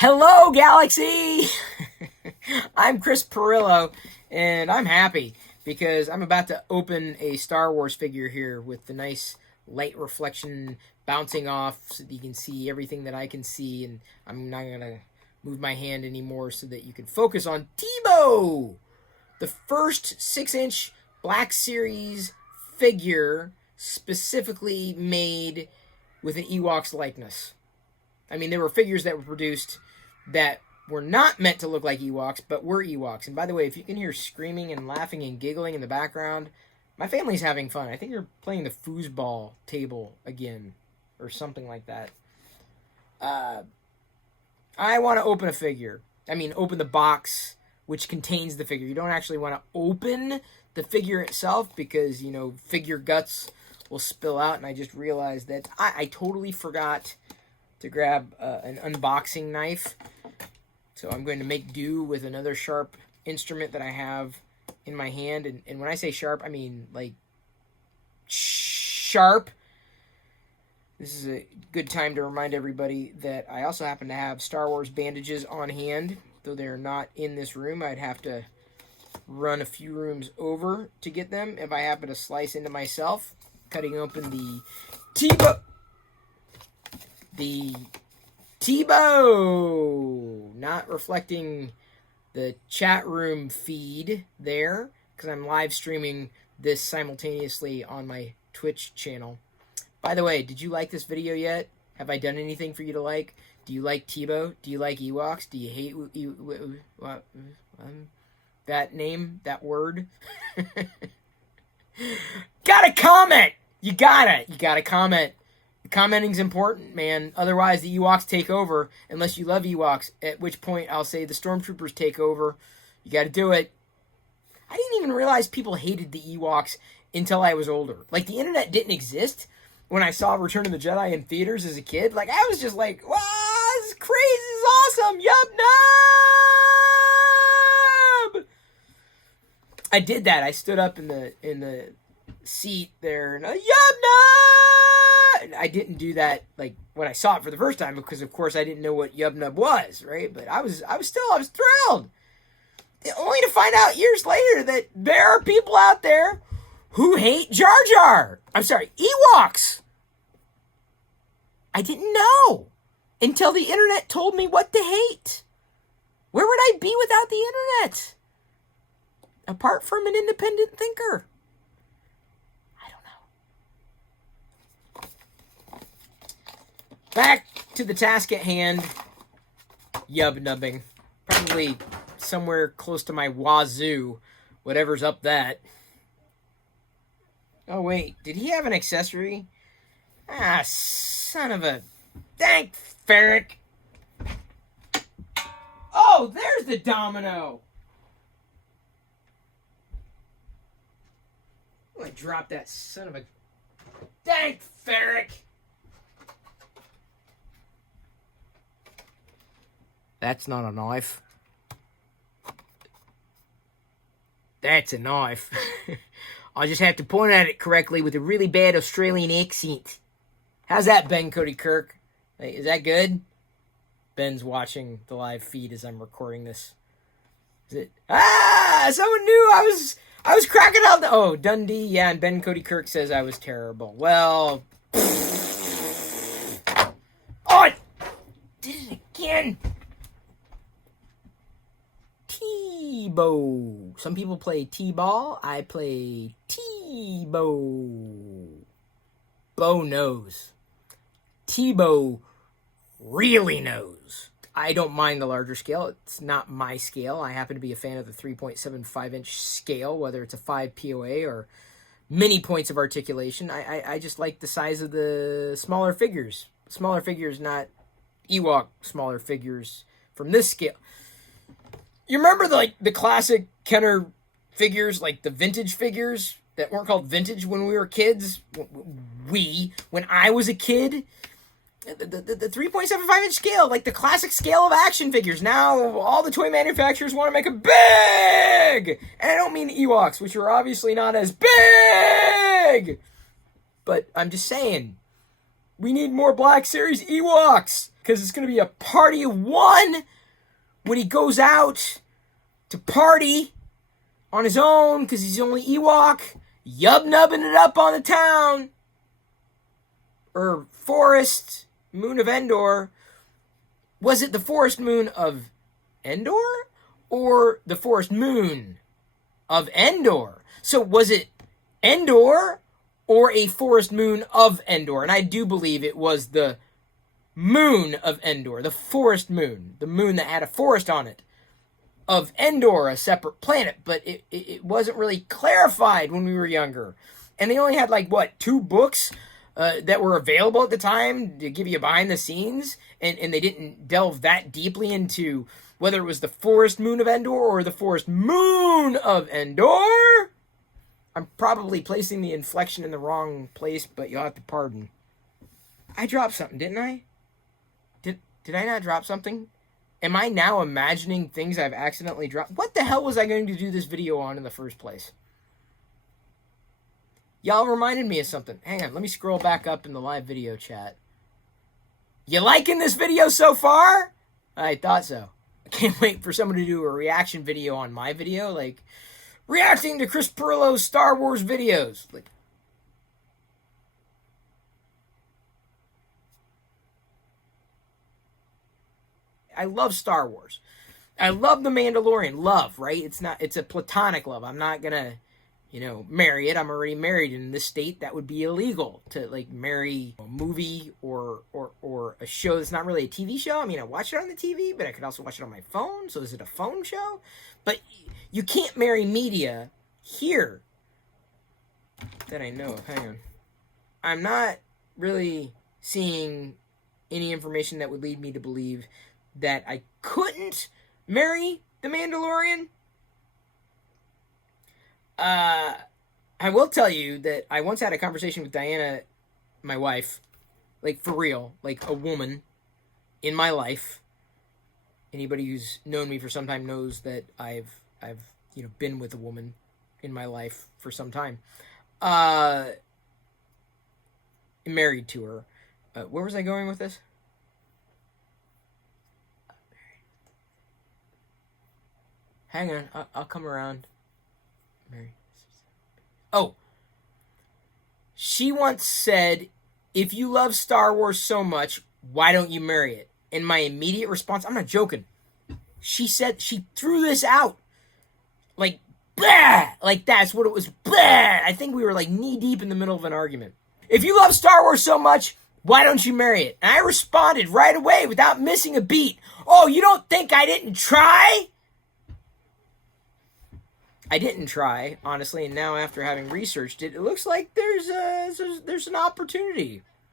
Hello, Galaxy! I'm Chris Pirillo, and I'm happy because I'm about to open a Star Wars figure here with the nice light reflection bouncing off so that you can see everything that I can see, and I'm not going to move my hand anymore so that you can focus on Teebo, the first 6-inch Black Series figure specifically made with an Ewoks likeness. I mean, there were figures that were produced that were not meant to look like Ewoks, but were Ewoks. And by the way, if you can hear screaming and laughing and giggling in the background, my family's having fun. I think they're playing the foosball table again, or something like that. I want to open a figure. I mean, open the box which contains the figure. You don't actually want to open the figure itself because, you know, figure guts will spill out. And I just realized that I totally forgot to grab an unboxing knife. So I'm going to make do with another sharp instrument that I have in my hand. And when I say sharp, I mean like sharp. This is a good time to remind everybody that I also happen to have Star Wars bandages on hand. Though they're not in this room, I'd have to run a few rooms over to get them if I happen to slice into myself. Cutting open the Teebo, not reflecting the chat room feed there because I'm live streaming this simultaneously on my Twitch channel. By the way, did you like this video yet? Have I done anything for you to like? Do you like Teebo? Do you like Ewoks? Do you hate that name, that word? Gotta comment! You gotta comment. Commenting's important, man. Otherwise, the Ewoks take over, unless you love Ewoks, at which point I'll say the Stormtroopers take over. You got to do it. I didn't even realize people hated the Ewoks until I was older. Like, the internet didn't exist when I saw Return of the Jedi in theaters as a kid. Like, I was just like, wow, this is crazy, this is awesome, yup, nub! I did that. I stood up in the seat there, and yup, nub! I didn't do that like when I saw it for the first time because, of course, I didn't know what Yub Nub was, right? But I was thrilled, only to find out years later that there are people out there who hate Jar Jar. I'm sorry, Ewoks. I didn't know until the internet told me what to hate. Where would I be without the internet? Apart from an independent thinker. Back to the task at hand, yub nubbing. Probably somewhere close to my wazoo, whatever's up that. Oh wait, did he have an accessory? Ah, son of a... Thank Ferric! Oh, there's the domino! I'm gonna drop that son of a... Thank Ferric! That's not a knife. That's a knife. I'll just have to point at it correctly with a really bad Australian accent. How's that, Ben Cody Kirk? Is that good? Ben's watching the live feed as I'm recording this. Is it? Ah! Someone knew I was cracking out. Oh, Dundee. Yeah, and Ben Cody Kirk says I was terrible. Well. Oh, I did it again. Teebo. Some people play T-ball. I play Teebo. Bo knows. Teebo really knows. I don't mind the larger scale. It's not my scale. I happen to be a fan of the 3.75-inch scale, whether it's a 5 POA or many points of articulation. I just like the size of the smaller figures. Smaller figures, not Ewok smaller figures from this scale. You remember the classic Kenner figures, like the vintage figures that weren't called vintage when we were kids? When I was a kid, the 3.75-inch scale, like the classic scale of action figures. Now all the toy manufacturers want to make them big! And I don't mean Ewoks, which are obviously not as big! But I'm just saying, we need more Black Series Ewoks! because it's going to be a party of one when he goes out to party on his own because he's the only Ewok, yub-nubbing it up on the town. Or forest moon of Endor. Was it the forest moon of Endor? Or the forest moon of Endor? So was it Endor or a forest moon of Endor? And I do believe it was the moon of Endor, the forest moon, the moon that had a forest on it, of Endor, a separate planet, but it wasn't really clarified when we were younger. And they only had, like, what, 2 books that were available at the time to give you behind the scenes, and they didn't delve that deeply into whether it was the forest moon of Endor or the forest moon of Endor. I'm probably placing the inflection in the wrong place, but you'll have to pardon. I dropped something, didn't I? Did I not drop something? Am I now imagining things I've accidentally dropped? What the hell was I going to do this video on in the first place? Y'all reminded me of something. Hang on, let me scroll back up in the live video chat. You liking this video so far? I thought so. I can't wait for someone to do a reaction video on my video, like reacting to Chris Pirillo's Star Wars videos. Like, I love Star Wars. I love The Mandalorian. Love, right? It's a platonic love. I'm not gonna, marry it. I'm already married. In this state, that would be illegal to, like, marry a movie or a show that's not really a TV show. I mean, I watch it on the TV, but I could also watch it on my phone. So is it a phone show? But you can't marry media here that I know of. Hang on. I'm not really seeing any information that would lead me to believe that I couldn't marry the Mandalorian. I will tell you that I once had a conversation with Diana, my wife, like, for real, like a woman in my life. Anybody who's known me for some time knows that I've been with a woman in my life for some time. Married to her. Where was I going with this? Hang on, I'll come around. Mary. Oh. She once said, if you love Star Wars so much, why don't you marry it? And my immediate response, I'm not joking. She said, she threw this out. Like, blah! Like, that's what it was. Blah! I think we were, like, knee deep in the middle of an argument. If you love Star Wars so much, why don't you marry it? And I responded right away without missing a beat. Oh, you don't think I didn't try? I didn't try, honestly, and now after having researched it, it looks like there's an opportunity.